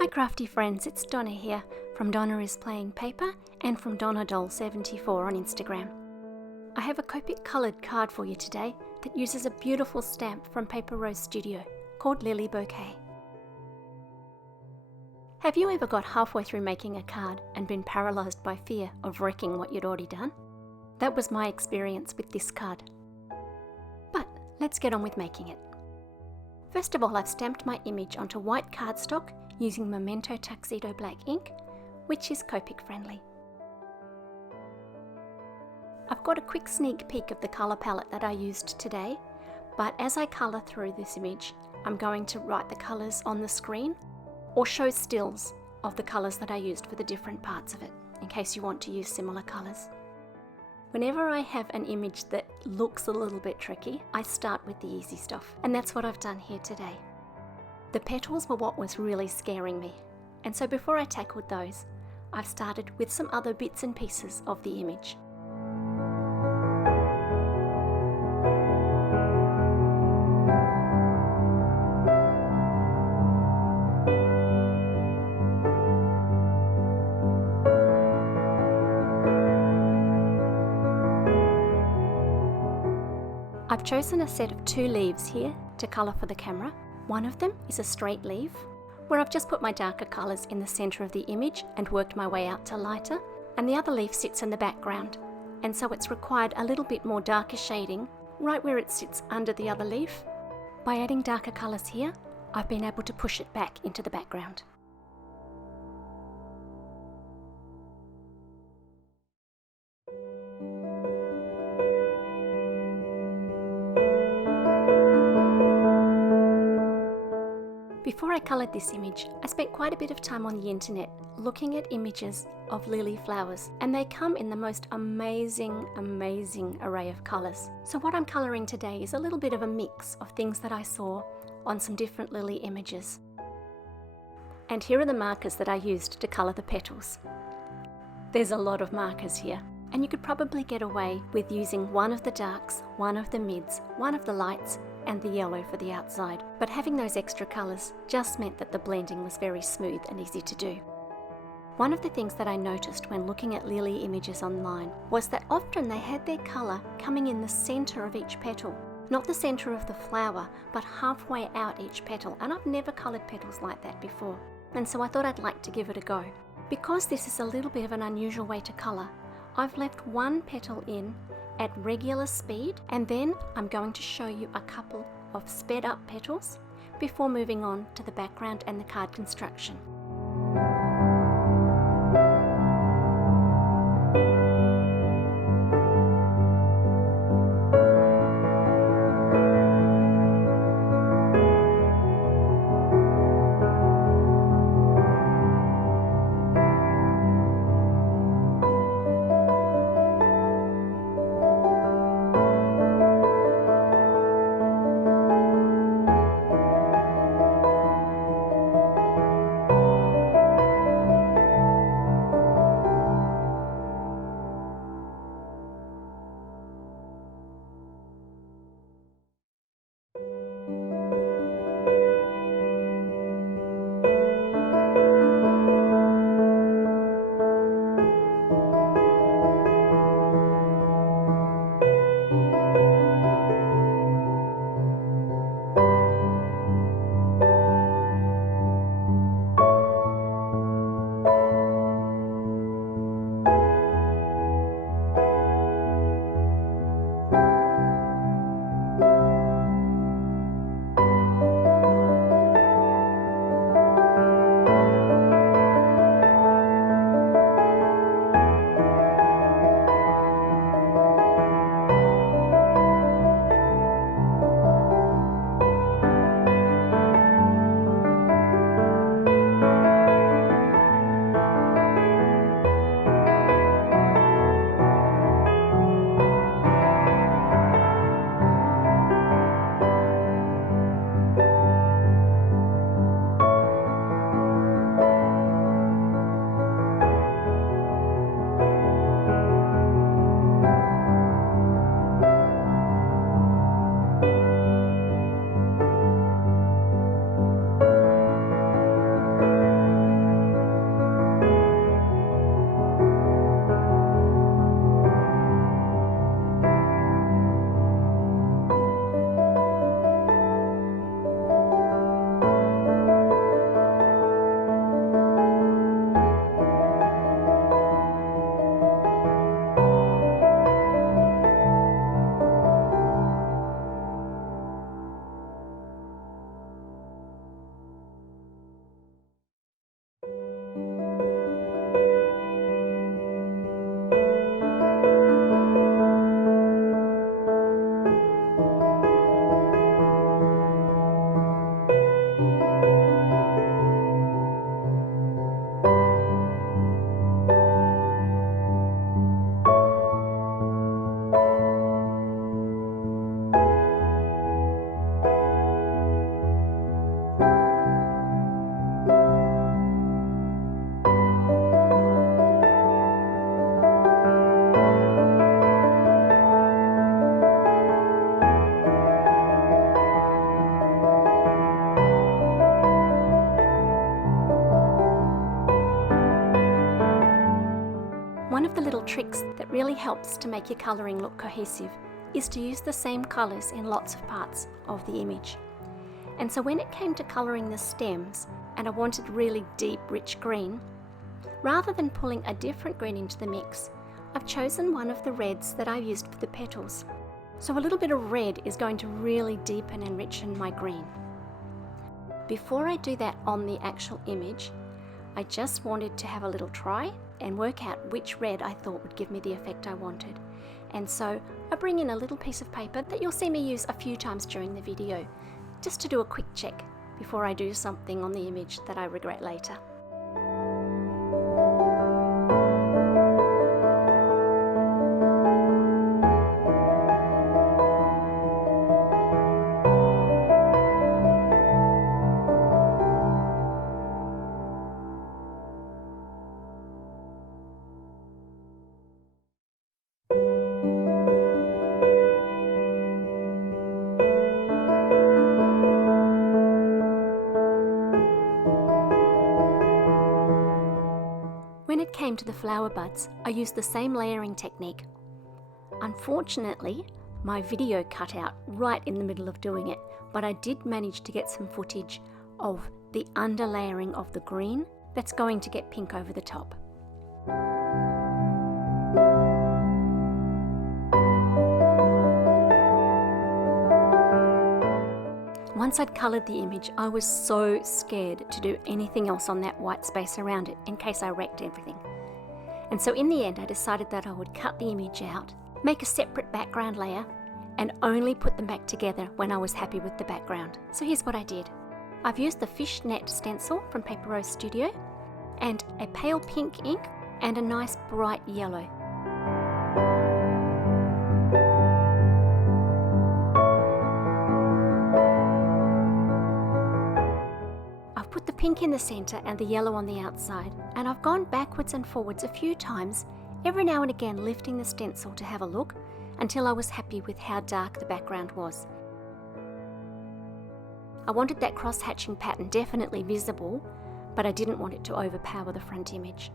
Hi crafty friends, it's Donna here from Donna is Playing Paper and from DonnaDoll74 on Instagram. I have a Copic coloured card for you today that uses a beautiful stamp from Paper Rose Studio called Lily Bouquet. Have you ever got halfway through making a card and been paralysed by fear of wrecking what you'd already done? That was my experience with this card. But let's get on with making it. First of all, I've stamped my image onto white cardstock using Memento Tuxedo black ink, which is Copic friendly. I've got a quick sneak peek of the colour palette that I used today, but as I colour through this image, I'm going to write the colours on the screen or show stills of the colours that I used for the different parts of it, in case you want to use similar colours. Whenever I have an image that looks a little bit tricky, I start with the easy stuff, and that's what I've done here today. The petals were what was really scaring me, and so before I tackled those, I've started with some other bits and pieces of the image. I've chosen a set of 2 leaves here to colour for the camera. One of them is a straight leaf, where I've just put my darker colours in the centre of the image and worked my way out to lighter, and the other leaf sits in the background, and so it's required a little bit more darker shading right where it sits under the other leaf. By adding darker colours here, I've been able to push it back into the background. Before I coloured this image, I spent quite a bit of time on the internet looking at images of lily flowers, and they come in the most amazing array of colours. So what I'm colouring today is a little bit of a mix of things that I saw on some different lily images. And here are the markers that I used to colour the petals. There's a lot of markers here, and you could probably get away with using one of the darks, one of the mids, one of the lights, and the yellow for the outside, but having those extra colours just meant that the blending was very smooth and easy to do. One of the things that I noticed when looking at lily images online was that often they had their colour coming in the centre of each petal, not the centre of the flower, but halfway out each petal, and I've never coloured petals like that before, and so I thought I'd like to give it a go. Because this is a little bit of an unusual way to colour, I've left one petal in at regular speed, and then I'm going to show you a couple of sped up petals before moving on to the background and the card construction. of the little tricks that really helps to make your colouring look cohesive is to use the same colours in lots of parts of the image. And so when it came to colouring the stems, and I wanted really deep, rich green, rather than pulling a different green into the mix, I've chosen one of the reds that I used for the petals. So a little bit of red is going to really deepen and enrichen my green. Before I do that on the actual image, I just wanted to have a little try and work out which red I thought would give me the effect I wanted. And so I bring in a little piece of paper that you'll see me use a few times during the video, just to do a quick check before I do something on the image that I regret later. When it came to the flower buds, I used the same layering technique. Unfortunately, my video cut out right in the middle of doing it, but I did manage to get some footage of the underlayering of the green that's going to get pink over the top. Once I'd coloured the image, I was so scared to do anything else on that white space around it in case I wrecked everything. And so in the end, I decided that I would cut the image out, make a separate background layer, and only put them back together when I was happy with the background. So here's what I did. I've used the fishnet stencil from Paper Rose Studio, and a pale pink ink, and a nice bright yellow. Put the pink in the centre and the yellow on the outside, and I've gone backwards and forwards a few times, every now and again lifting the stencil to have a look until I was happy with how dark the background was. I wanted that cross-hatching pattern definitely visible, but I didn't want it to overpower the front image.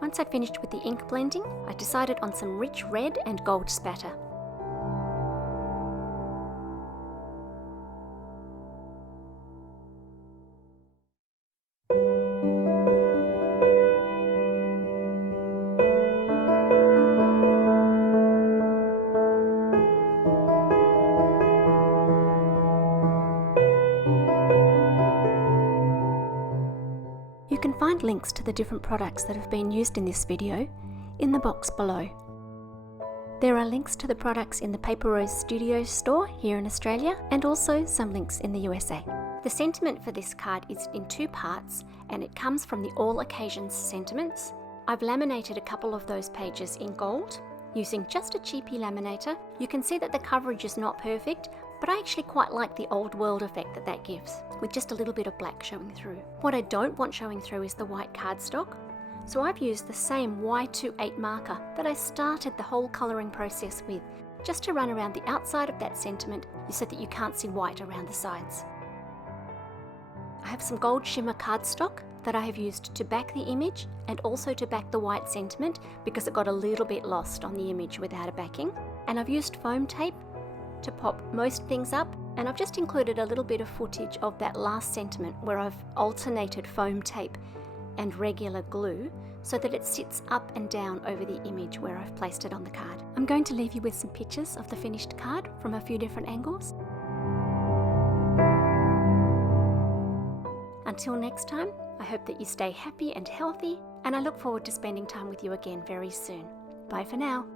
Once I'd finished with the ink blending, I decided on some rich red and gold spatter. You can find links to the different products that have been used in this video in the box below. There are links to the products in the Paper Rose Studio store here in Australia, and also some links in the USA. The sentiment for this card is in two parts, and it comes from the All Occasions sentiments. I've laminated a couple of those pages in gold using just a cheapy laminator. You can see that the coverage is not perfect, but I actually quite like the old world effect that that gives, with just a little bit of black showing through. What I don't want showing through is the white cardstock, so I've used the same Y28 marker that I started the whole colouring process with, just to run around the outside of that sentiment so that you can't see white around the sides. I have some gold shimmer cardstock that I have used to back the image and also to back the white sentiment because it got a little bit lost on the image without a backing. And I've used foam tape to pop most things up, and I've just included a little bit of footage of that last sentiment where I've alternated foam tape and regular glue so that it sits up and down over the image where I've placed it on the card. I'm going to leave you with some pictures of the finished card from a few different angles. Until next time, I hope that you stay happy and healthy, and I look forward to spending time with you again very soon. Bye for now.